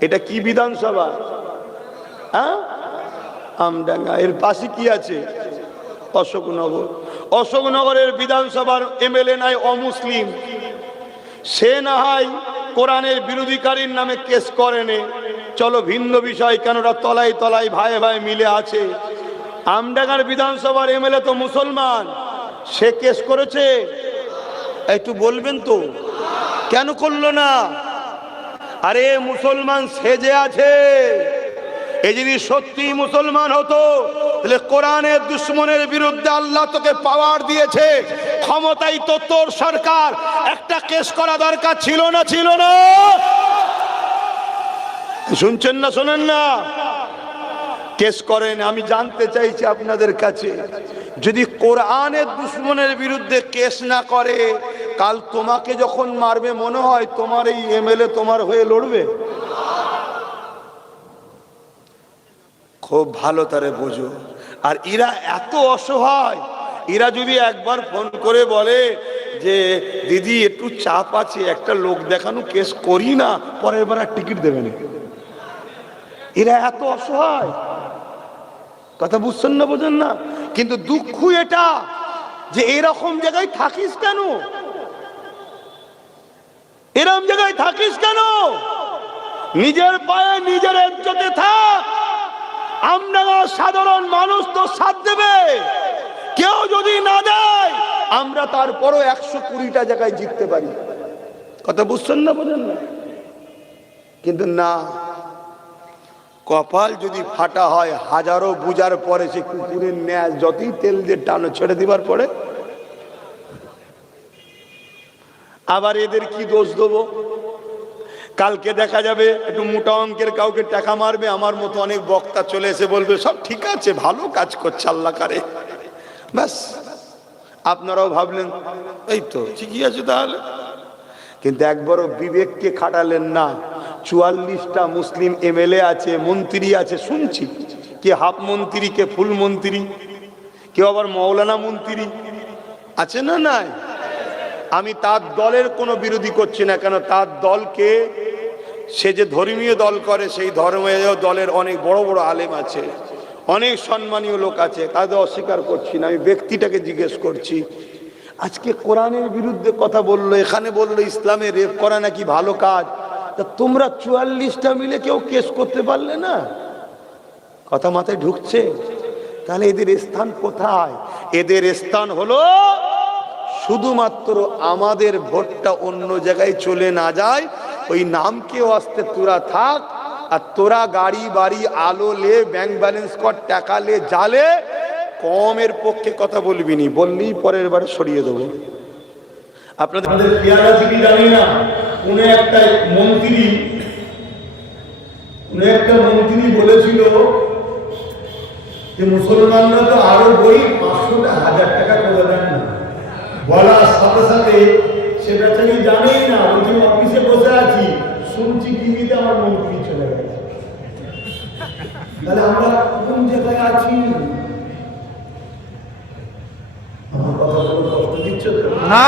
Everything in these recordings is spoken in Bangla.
এটা কি বিধানসভা? হ্যাঁ? আমডাঙ্গা। এর পাশে কি আছে? অশোকনগর। অশোকনগরের বিধানসভার এমএলএ নাই অমুসলিম। সে না হয় কোরআনের বিরোধীকারীর নামে কেস করেনে। চলো ভিন্ন বিষয় কেন ওরা তলায় তলায় ভাই ভাই মিলে আছে। আমডাঙ্গার বিধানসভার এমএলএ তো মুসলমান। সে কেস করেছে? একটু বলবেন তো? কেন করল না? আরে মুসলমান সেজে আছে। এ যদি সত্যি মুসলমান হতো, তাহলে কোরআনের দুশ্মনের বিরুদ্ধে আল্লাহ তোকে পাওয়ার দিয়েছে। ক্ষমতাই তো তোর সরকার। একটা কেস করা দরকার ছিল না ছিল না? শুনছেন না, শোনেন না? কেস করেন, আমি জানতে চাইছি আপনাদের কাছে। যদি কোরআনের দুশ্মনের বিরুদ্ধে কেস না করে কাল তোমাকে যখন মারবে, মনে হয় তোমার এই এমএলএ তোমার হয়ে লড়বে। খুব ভালো তারে বোঝো। আর এরা এত অসহায় এরা যদি একবার ফোন করে বলে যে, দিদি, একটু চাপ আছে, একটা লোক দেখানো কেস করি না, পরের বার আর টিকিট দেবে না। এরা এত অসহায়। কথা বুঝছেন না, বোঝেন না? কিন্তু দুঃখ এটা যে এরকম জায়গায় থাকিস কেন? এরকম জায়গায় থাকিস কেন? নিজের পায়ে নিজের ইজ্জতে থাক। আমরা সাধারণ মানুষ তো সাথ দেবে। কেউ যদি না দেয়, আমরা তারপরও একশো কুড়িটা জায়গায় জিততে পারি। কথা বুঝছেন না বোঝেন না? কিন্তু না, কপাল যদি ফাটা হয়, হাজারো বুজার পরে সে কুকুরের ন্যাস, যতই তেল দিয়ে টানো, ছেড়ে দিবার পরে আবার এদের কি দোষ দেবো? কালকে দেখা যাবে একটু মোটা অঙ্কের কাউকে টাকা মারবে, আমার মতো অনেক বক্তা চলে এসে বলবে, সব ঠিক আছে, ভালো কাজ করছে আল্লাহ কারে। ব্যাস, আপনারাও ভাবলেন, এই তো, ঠিকই আছে তাহলে। কিন্তু একবারও বিবেককে খাটালেন না। চুয়াল্লিশটা মুসলিম এমএলএ আছে, মন্ত্রী আছে, শুনছি। কে হাফ মন্ত্রী, কে ফুল মন্ত্রী, কেউ আবার মৌলানা মন্ত্রী, আছে না নাই? আমি তার দলের কোনো বিরোধী করছি না, কেন তার দলকে সে যে ধর্মীয় দল করে, সেই ধর্মীয় দলের অনেক বড় বড় আলেম আছে, অনেক সম্মানীয় লোক আছে, তাদের অস্বীকার করছি না। আমি ব্যক্তিটাকে জিজ্ঞেস করছি, আজকে কোরআনের বিরুদ্ধে কথা বলল, এখানে বলল ইসলামে রেপ করা নাকি ভালো কাজ? তা তোমরা চুয়াল্লিশটা মিলে কেউ কেস করতে পারলে না? কথা মাথায় ঢুকছে। তাহলে এদের স্থান কোথায়? এদের স্থান হলো শুধুমাত্র আমাদের ভোটটা অন্য জায়গায় চলে না যায়, ওই নামকে আসতে তোরা থাক, আর তোরা গাড়ি, বাড়ি, আলো লে ব্যাংক ব্যালেন্স কর, টাকা লে জালে কমের পক্ষে কথা বলবি নি, বললেই পরের বার সরিয়ে দেবো। আপনাদের জানি না কোন একটা মন্ত্রী কোন একটা মন্ত্রী বলেছিল যে মুসলমানরা তো আরও বই হাজার টাকা করে দেন না। বলার সাথে সাথে সে বেচারি জানেই না বলছি অফিসে বসে আছি, শুনছি টিভিতে আমার মন্ত্রী চলে গেছে। তাহলে আমরা কোন জায়গায় আছি? আমার কথা কোনো কষ্ট দিচ্ছে না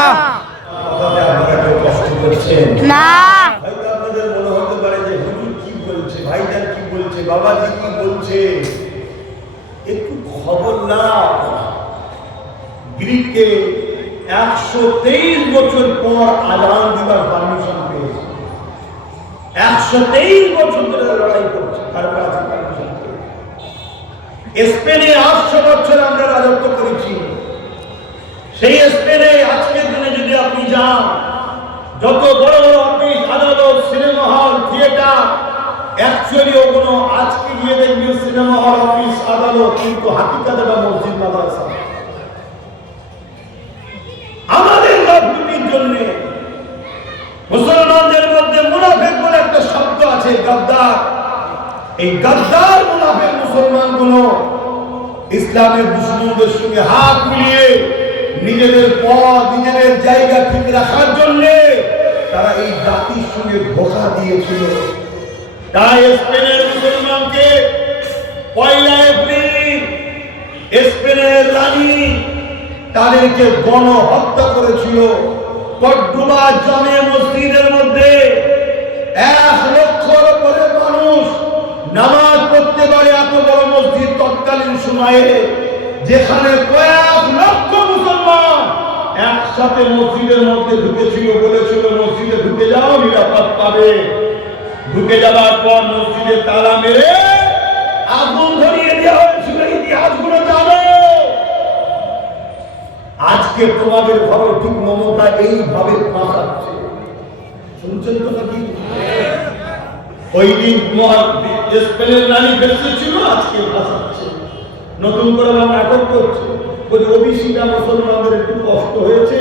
কথাতে আপনারা কেউ কষ্ট করছেন না হয়তো আপনাদের মনে হতে পারে যে হুজুর কি বলছে ভাইজান কি বলছে বাবাজি কি বলছে একটু খবর না গ্রিকে একশো তেইশ বছর পর আজান দিবার পারমিশন পেয়েছে। একশো তেইশ বছর ধরে লড়াই করছে, তার কাছে পারমিশন স্পেনে আটশো বছর আমরা রাজত্ব করেছি। সেই স্পেনে আজকের দিনে যদি আপনি যান, যত বড় বড় অফিস আদালত সিনেমা হল, থিয়েটার অ্যাকচুয়ালি ওগুলো আজকে গিয়ে সিনেমা হল অফিস, আদালত, কিন্তু হাকিকাতে বা মসজিদ, মাদ্রাসা আমাদের রাজনীতির জন্য মুসলমানদের মধ্যে মুনাফেক বলে একটা শব্দ আছে গাদ্দার। এই গাদ্দার মুনাফেক মুসলমানগুলো ইসলামের দুশ্মনদের সঙ্গে হাত মিলিয়ে নিজেদের পদ নিজেদের জায়গা ঠিক রাখার জন্য তারা এই জাতির সঙ্গে ধোকা দিয়েছিল। তাই স্পেনের মুসলমানকে পয়লা এপ্রিল স্পেনের রানী তাদেরকে গণ হত্যা করেছিল। কড্ডুবা জামে মসজিদের মধ্যে এক বড় করে মানুষ নামাজ পড়তে পারে এত বড় মসজিদ তৎকালীন সময়ে, যেখানে কয়েক লক্ষ মুসলমান একসাথে মসজিদের মধ্যে ঢুকেছিল, বলেছিল, মসজিদে ঢুকে যাও, নিরাপদ পাবে। ঢুকে যাওয়ার পর মসজিদে তালা মেরে আগুন ধরিয়ে দেওয়া হয়েছিল ইতিহাসগুলো জানো। আজকে তোমাদের ঘর ঠিক মমতা এইভাবে পাঠাচ্ছে শুনছেন তো নাকি ওই দিন স্পেনের রানী ছিল আজকে ফাঁসাচ্ছে নতুন করে আমরা নাটক করছে। বলি ওবিসিটা মুসলমানদের একটু কষ্ট হয়েছে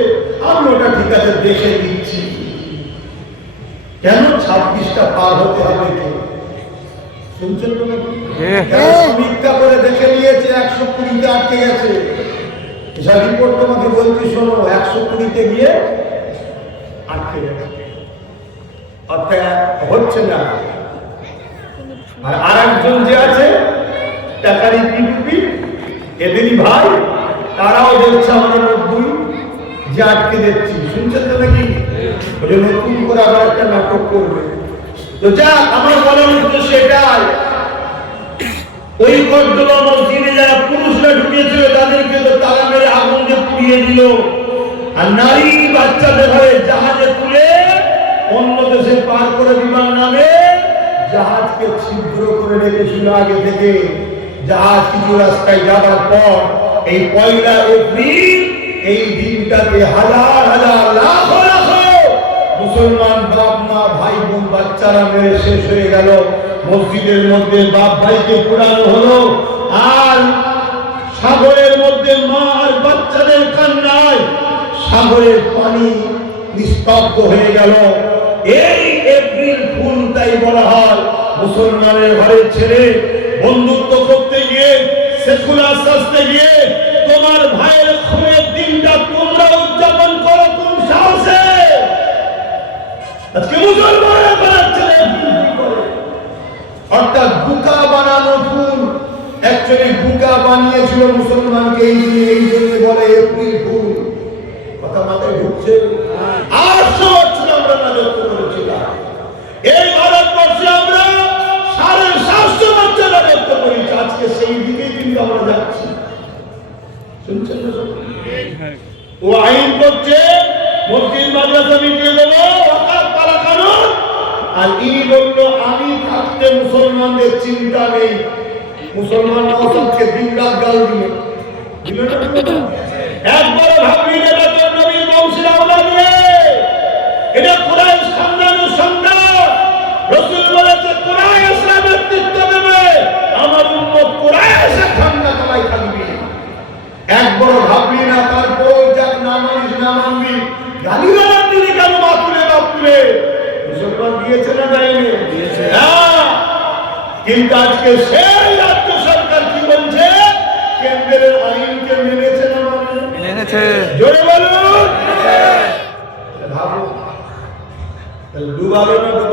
আমি ওটা ঠিক আছে দেখে দিচ্ছি। কেন ছাব্বিশটা পার হতে হবে শুনছেন সমীক্ষা করে দেখে নিয়েছে একশো কুড়িতে আটকে গেছে? যা রিপোর্ট তোমাকে বলছি শোনো একশো কুড়িতে গিয়ে আটকে গেছে। অর্থাৎ হচ্ছে না। আর আরেকজন যে আছে টাকারি পিটুপি এদেরই ভাই, তারাও দেখছে আমরা নব্বই, যে আটকে দিচ্ছি শুনছেন তো নাকি? নতুন করে আবার একটা নাটক করবে। তো যাক, আমার বলার উদ্দেশ্য এটাই। ওই কর্দমা মসজিদে যারা পুরুষরা ঢুকেছিল, তাদেরকে তো তালা মেরে আগুন দিয়ে পুড়িয়ে দিল। আর নারী বাচ্চাদের ঘরে জাহাজে তুলে অন্য দেশে পার করে বিমান নামে জাহাজকে ছিদ্র করে রেখেছিল আগে থেকে। জাহাজ কিছু রাস্তায় যাবার পর এই পয়লা এপ্রিল এই দিনটাকে হাজার হাজার, লাখ লাখ মুসলমান বাপ মা ভাই বোন বাচ্চারা মেরে শেষ হয়ে গেল। মসজিদের মধ্যে বাপ ভাইকে পুরানো হলো। আর সাগরের মধ্যে মা আর বাচ্চাদের কান্নায় সাগরের পানি নিস্তব্ধ হয়ে গেল। এই তাই বলা হয় মুসলমানের ঘরের ছেলে বন্ধুত্ব করতে গিয়ে সেকুলার সাজতে গিয়ে তোমার ভাইয়ের খুনের দিনটা তোমরা উদযাপন করো কোন সাহসে? আজকে মুসলমানরা কি করে? অর্থাৎ বুকা বানানো ফুল অ্যাকচুয়ালি বুকা বানিয়েছিল মুসলমানকে এই এই জন্য বলে এপ্রিল ফুল কথা মাথায় ঢুকছে? আটশো বছর আমরা রাজত্ব করেছিলাম এই ভারতবর্ষে আমরা সাড়ে সাতশো বছর রাজত্ব করেছি আজকে সেই দিকেই কিন্তু আমরা যাচ্ছি শুনছেন না সব? ও আইন করছে মুসলমানদের চিন্তা নেই। মুসলমান নওসাদকে দিন রাত এটা কুরাইশ খানদানের সন্তান রসুল বলেছে দেবে আমার উম্মত কুরাইশে খান্দা তলায় থাকবে একবার ভাবলি না তারপর যাক না মানিস না মানবি গালি গালার তিনি কেন মা তুলে বাপ তুলে মুসলমান দিয়েছে না দেয়নি হ্যাঁ। কিন্তু আজকে সেই রাজ্য সরকার কি বলছে কেন্দ্রের আইনকে মেনেছে না মানে এনেছে জোরে বলুন ভাবো তাহলে ডুবালো না ডুবালো না এটা